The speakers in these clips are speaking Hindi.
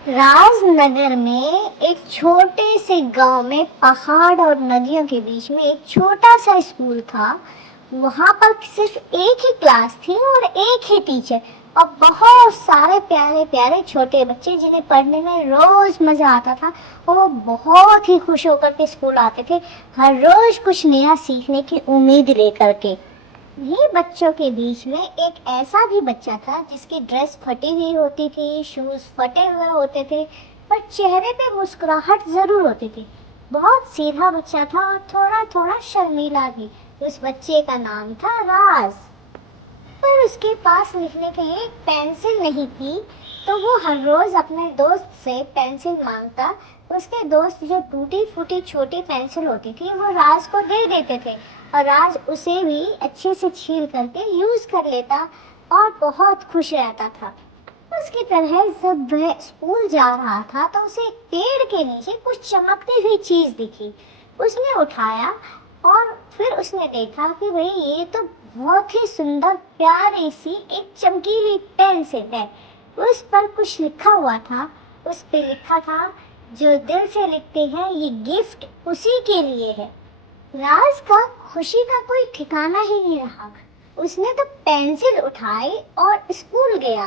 राजनगर में एक छोटे से गांव में पहाड़ और नदियों के बीच में एक छोटा सा स्कूल था। वहां पर सिर्फ एक ही क्लास थी और एक ही टीचर और बहुत सारे प्यारे प्यारे छोटे बच्चे जिन्हें पढ़ने में रोज मजा आता था। और वो बहुत ही खुश होकर के स्कूल आते थे, हर रोज कुछ नया सीखने की उम्मीद लेकर के। ये बच्चों के बीच में एक ऐसा भी बच्चा था जिसकी ड्रेस फटी हुई होती थी, शूज फटे हुए होते थे, पर चेहरे पे मुस्कुराहट जरूर होती थी। बहुत सीधा बच्चा था और थोड़ा थोड़ा शर्मीला भी। उस बच्चे का नाम था राज। पर उसके पास लिखने के लिए एक पेंसिल नहीं थी, तो वो हर रोज अपने दोस्त से पेंसिल मांगता। उसके दोस्त जो टूटी फूटी छोटी पेंसिल होती थी वो राज को दे देते थे और राज उसे भी अच्छे से छील करके यूज कर लेता और बहुत खुश रहता था। उसकी तरह जब वह स्कूल जा रहा था तो उसे एक पेड़ के नीचे कुछ चमकती हुई चीज दिखी। उसने उठाया और फिर उसने देखा कि भाई ये तो बहुत ही सुंदर प्यारी सी एक चमकीली पेंसिल है। उस पर कुछ लिखा हुआ था। उस पे लिखा था, जो दिल से लिखते हैं ये गिफ्ट उसी के लिए है। राज का खुशी का कोई ठिकाना ही नहीं रहा। उसने तो पेंसिल उठाई और स्कूल गया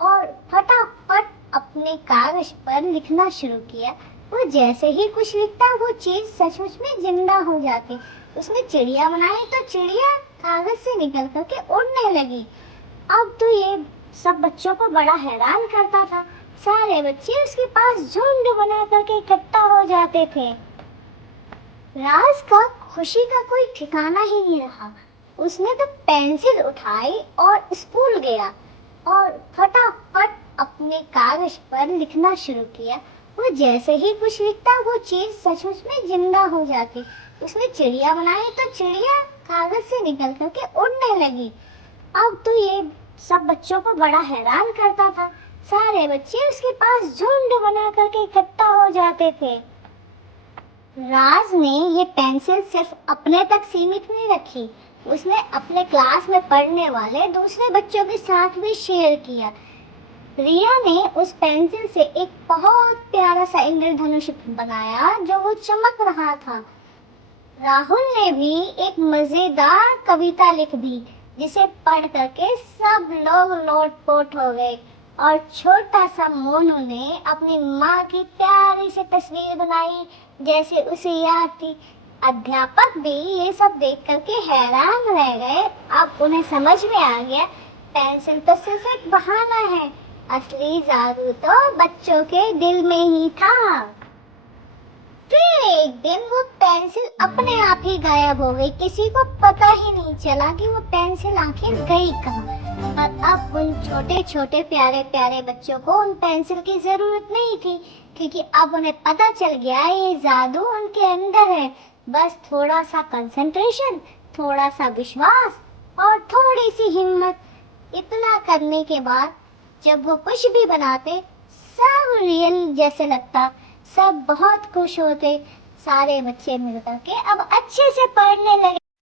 और फटाफट अपने कागज पर लिखना शुरू किया। वो जैसे ही कुछ लिखता वो चीज सचमुच में जिंदा हो जाती। उसने चिड़िया बनाई तो चिड़िया कागज से निकल करके उड़ने लगी। अब तो ये सब बच्चों को बड़ा हैरान करता था। सारे बच्चे उसके पास झुंड बना करके इकट्ठा हो जाते थे। राज का खुशी का कोई ठिकाना ही नहीं रहा। उसने तो पेंसिल उठाई और स्कूल गया और फटाफट अपने कागज पर लिखना शुरू किया। वो जैसे ही कुछ लिखता वो चीज सचमुच में जिंदा हो जाती। उसने चिड़िया बनाई तो चिड़िया कागज से निकल करके उड़ने लगी। अब तो ये सब बच्चों को बड़ा हैरान करता था। सारे बच्चे उसके पास झुंड बना करके इकट्ठा हो जाते थे। राज ने ये पेंसिल सिर्फ अपने तक सीमित नहीं रखी। उसने अपने क्लास में पढ़ने वाले दूसरे बच्चों के साथ भी शेयर किया। रिया ने उस पेंसिल से एक बहुत प्यारा सा इंद्रधनुष बनाया जो वो चमक रहा था। राहुल ने भी एक मजेदार कविता लिख दी जिसे पढ़ करके सब लोग लोटपोट हो गए। और छोटा सा मोनू ने अपनी माँ की प्यारी सी तस्वीर बनाई जैसे उसे याद थी। अध्यापक भी ये सब देख करके हैरान रह गए। अब उन्हें समझ में आ गया, पेंसिल तो सिर्फ एक बहाना है, असली जादू तो बच्चों के दिल में ही था। फिर एक दिन वो पेंसिल अपने आप ही गायब हो गई। किसी को पता ही नहीं चला कि वो पेंसिल आखिर गई कहाँ। पर अब उन छोटे छोटे प्यारे प्यारे बच्चों को उन पेंसिल की जरूरत नहीं थी, क्योंकि अब उन्हें पता चल गया ये जादू उनके अंदर है। बस थोड़ा सा कंसंट्रेशन, थोड़ा सा विश्वास और थोड़ी सी हिम्मत। इतना करने के बाद जब वो कुछ भी बनाते सब रियल जैसे लगता। सब बहुत खुश होते। सारे बच्चे मिलकर के अब अच्छे से पढ़ने लगे।